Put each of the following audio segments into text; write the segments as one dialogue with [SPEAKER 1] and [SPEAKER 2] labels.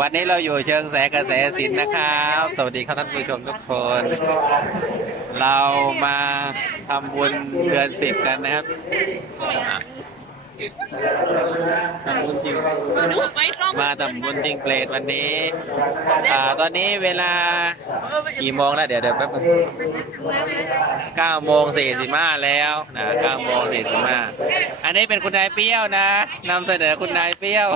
[SPEAKER 1] วันนี้เราอยู่เชิงแสกระแสสินนะครับ สวัสดีครับท่านผู้ชมทุกคน เรามาทำบุญเดือนสิบกันนะครับอะทำบุญจริงมาทำบุญจริงเปรตวันนี้อ่าตอนนี้เวลากี่โมงแล้วเดี๋ยวเดี๋ยวแป๊บนึงเก้าโมงสี่สิบห้าแล้วนะเก้าโมงสี่สิบห้าอันนี้เป็นคุณนายเปรี้ยวนะนำเสนอคุณนายเปรี้ยว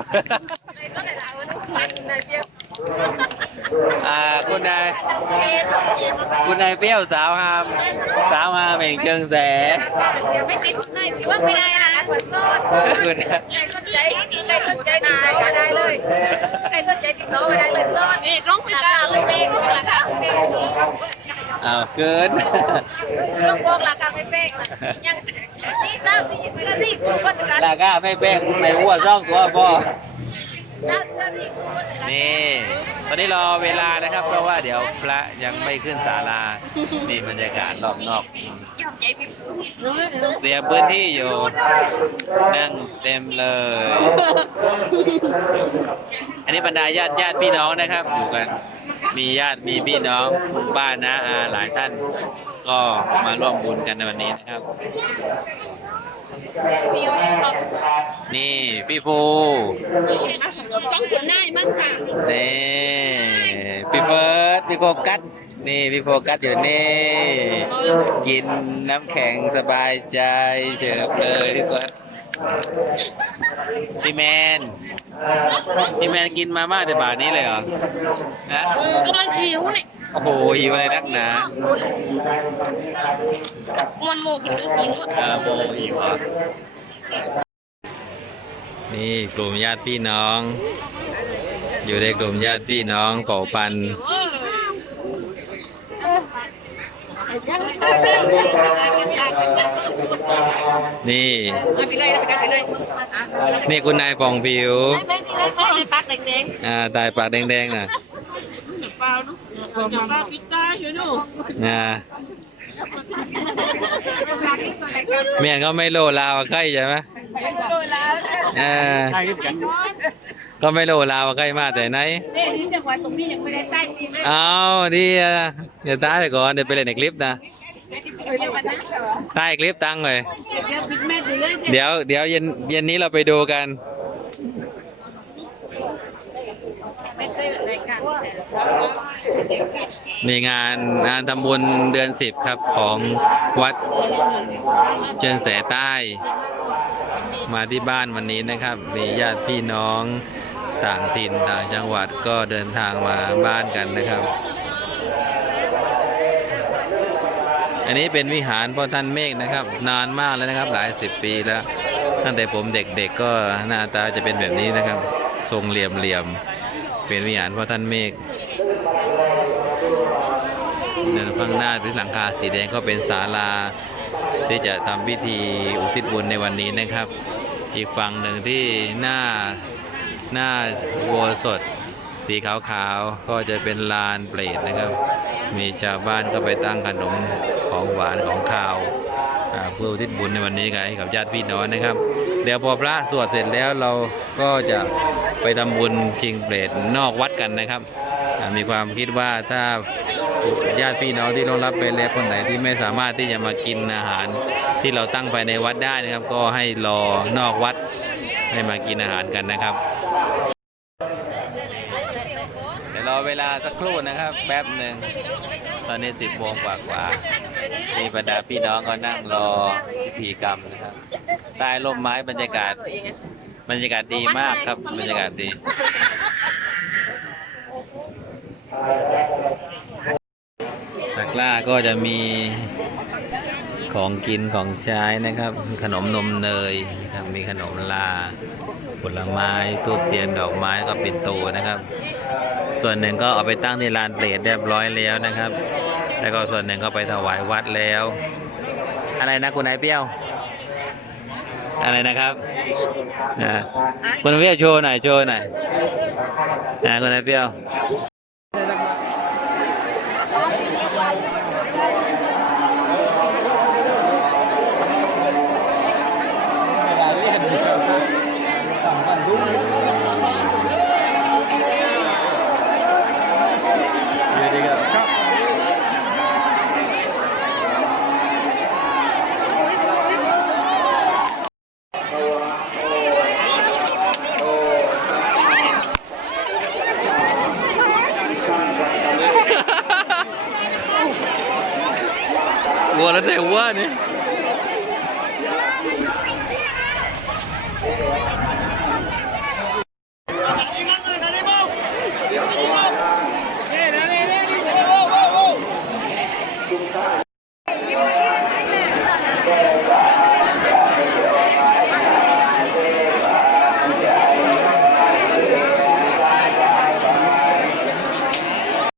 [SPEAKER 1] อ่าคุณนายคุณนายเปรี้ยวสาวฮามสาวฮามเองเชิงแส
[SPEAKER 2] ไม่ติดในถือว่าไม่ได้นะขวัญโซด
[SPEAKER 1] คุณ
[SPEAKER 2] ใครสนใจใครสนใจติดต่อมาได้เลยใครสนใจติดต่อมาได้เลยโซดเอกร้องเพลงเลยเพลงราคาเพลง
[SPEAKER 1] อ้าวเกิน
[SPEAKER 2] ร้องบอกราคาไม่เพลงยังนี่เจ้าสี่สิบนาทีคนกัน
[SPEAKER 1] ราคาไม่แป้งในหัวซ่องตัวพ่อ
[SPEAKER 2] เจ้า นี่
[SPEAKER 1] ตอนนี้รอเวลานะครับ เพราะว่าเดี๋ยวพระยังไม่ขึ้นศาลา นี่บรรยากาศรอบนอก เสียพื้นที่อยู่ นั่งเต็มเลย อันนี้บรรดาญาติญาติพี่น้องนะครับ อยู่กัน มีญาติมีพี่น้องป้าน้าอาหลายท่าน ก็มาร่วมบุญกันในวันนี้นะครับ นี่ พี่ฟู
[SPEAKER 2] จ้องถึงได้มั้งค่ะ
[SPEAKER 1] นี่พี่เฟิร์สพี่โฟกัสนี่พี่โฟกัสอยู่นี่ กินน้ำแข็งสบายใจเฉิบเลยพี่เฟิร์สพี่แมน พี่แมนกินมาม่าแต่บาทนี้เลยเหรอนะ
[SPEAKER 2] กำลังหิวเนี่ย
[SPEAKER 1] โอ้โหหิวอะไรนักหนา
[SPEAKER 2] มันโมกินหิว
[SPEAKER 1] เออโมหิวเหรอนี่กลุ่มญาติพี่น้อง อยู่ในกลุ่มญาติพี่น้องเผ่าพันธุ์ นี่
[SPEAKER 2] ไปเลยไปกันไปเลย
[SPEAKER 1] นี่คุณนายปองผิว
[SPEAKER 2] ไม่ไม่ไม่ปักแดง
[SPEAKER 1] อ่าตายปากแดงๆน่ะ
[SPEAKER 2] เปล่านุ๊กอย่าปลาพิต้าอยู่นุ๊ก
[SPEAKER 1] อ่าเมียนก็ไม่โลลาวใกล้ใช่ไหมอ่าก็ไม่โลลาวใกล้มาแต่ไหน
[SPEAKER 2] เนี่ยที่จังหวัดตรงนี้ยังไม่ได้ใต้ตีนเลย
[SPEAKER 1] เอาดีอะเดี๋ยวตายไปก่อนเดี๋ยวไปเล่นในคลิปนะ
[SPEAKER 2] เรียกว่านะ
[SPEAKER 1] ใต้คลิปตั้งเลย
[SPEAKER 2] เรียกบิ๊กแม่ดูเลย
[SPEAKER 1] เดี๋ยวเดี๋ยวเย็นเย็นนี้เราไปดูกัน
[SPEAKER 2] ไม่เคยแบบรายการ
[SPEAKER 1] มีงานงานทำบุญเดือนสิบครับของวัดเชิงแสใต้ มาที่บ้านวันนี้นะครับ มีญาติพี่น้องต่างถิ่นต่างจังหวัดก็เดินทางมาบ้านกันนะครับ อันนี้เป็นวิหารพ่อท่านเมฆนะครับ นานมากแล้วนะครับ หลายสิบปีแล้ว ตั้งแต่ผมเด็กๆก็หน้าตาจะเป็นแบบนี้นะครับ ทรงเหลี่ยมๆเป็นวิหารพ่อท่านเมฆเดินข้างหน้าที่หลังคาสีแดงก็เป็นศาลาที่จะทำพิธีอุทิศบุญในวันนี้นะครับ อีกฝั่งหนึ่งที่หน้าหน้าโวัวสดสีขาวๆก็จะเป็นลานเปรตนะครับ มีชาวบ้านก็ไปตั้งขนม ของหวานของข้าวเพื่ออุทิศบุญในวันนี้กับให้กับญาติพี่น้องนะครับ เดี๋ยวพอพระสวดเสร็จแล้วเราก็จะไปทำบุญชิงเปรตนอกวัดกันนะครับ มีความคิดว่าถ้าญาติพี่น้องที่ร่วงรับไปแล้วคนไหนที่ไม่สามารถที่จะมากินอาหารที่เราตั้งไปในวัดได้นะครับ ก็ให้รอนอกวัดให้มากินอาหารกันนะครับ เดี๋ยวรอเวลาสักครู่นะครับ แป๊บหนึ่งตอนนี้สิบโมงกว่ากว่า มีบรรดาพี่น้องก็นั่งรอพิธีกรรมนะครับใต้ร่มไม้บรรยากาศ บรรยากาศดีมากครับ บรรยากาศดี ตะกร้าก็จะมีของกินของใช้นะครับ ขนมนมเนยนะครับมีขนมลา ผลไม้ทูบเทียนดอกไม้ก็เปิ่นโตนะครับ ส่วนหนึ่งก็เอาไปตั้งที่ลานเปรตเรียบร้อยแล้วนะครับ แล้วก็ส่วนหนึ่งก็ไปถวายวัดแล้ว อะไรนะคุณนายเปี้ยว อะไรนะครับคุณนายเปี้ยวโชว์หน่อยโชว์หน่อยนะคุณนายเปี้ยว
[SPEAKER 3] เวั
[SPEAKER 1] วแล้วแต่วัวนี่